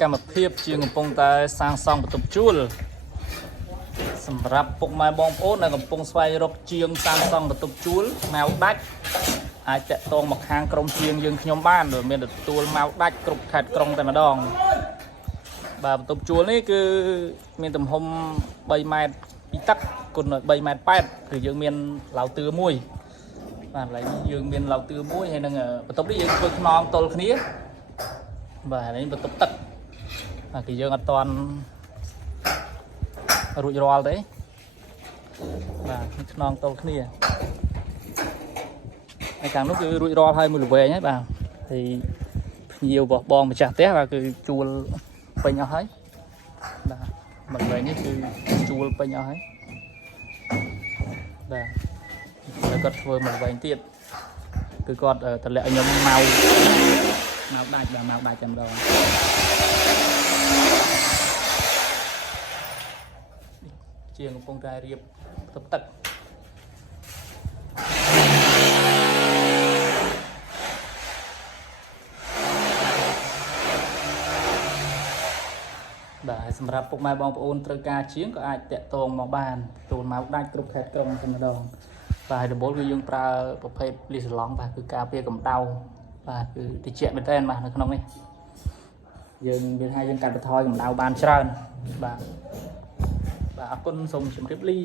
កម្មភាពជាងកំពុងតែសាងសង់បន្ទប់ជួលសម្រាប់ពុកម៉ែបងប្អូនដែលកំពុងស្វែងរកជាងសាងសង់បន្ទប់ជួលម៉ៅដាច់អាចតាក់ទងមកខាងក្រុមជាងយើងខ្ញុំបានដោយមានទទួលម៉ៅដាច់គ្រប់ខេត្តក្រុងតែម្ដងបាទបន្ទប់ជួលនេះគឺមានទំហំ3ម៉ែត្រពីទឹកគុណ3ម៉ែត្រ8គឺយើងមានឡៅទឿមួយបាទឥឡូវនេះយើងមានឡៅទឿមួយហើយនឹងបន្ទប់នេះយើងធ្វើខ្នងទល់គ្នាបាទនេះបន្ទប់ទឹកបាទគឺយើងអត់តាន់រួចរាល់ទេបាទខ្នងទល់គ្នាហើយខាងនោះគឺរួចរាល់ហើយមួយល្វែងហើយបាទហើយភ្ញៀវរបស់បងម្ចាស់ផ្ទះបាទគឺជួលពេញអស់ហើយបាទមួយល្វែងនេះគឺជួលពេញអស់ហើយបាទហើយគាត់ធ្វើមួយល្វែងទៀតគឺគាត់តម្លាក់ឲ្យខ្ញុំម៉ៅដាច់បាទម៉ៅដាច់តែម្ដងជាងកំពុងតែរៀបបន្ទប់ទឹកបាទសម្រាប់ពុកម៉ែបងប្អូនត្រូវការជាងក៏អាចតាក់ទងមកបានចូលមកដាច់គ្រប់ខេត្តក្រុងតែម្ដងបាទដំបូលគឺយើងប្រើប្រភេទលីសឡង់បាទគឺការពារកម្ដៅបាទគឺតិចមែនតើបាទនៅក្នុងនេះយើងមានឲ្យយើងកាត់បន្ថយកម្ដៅបានច្រើនបាទបាទអរគុណសូមជម្រាបលា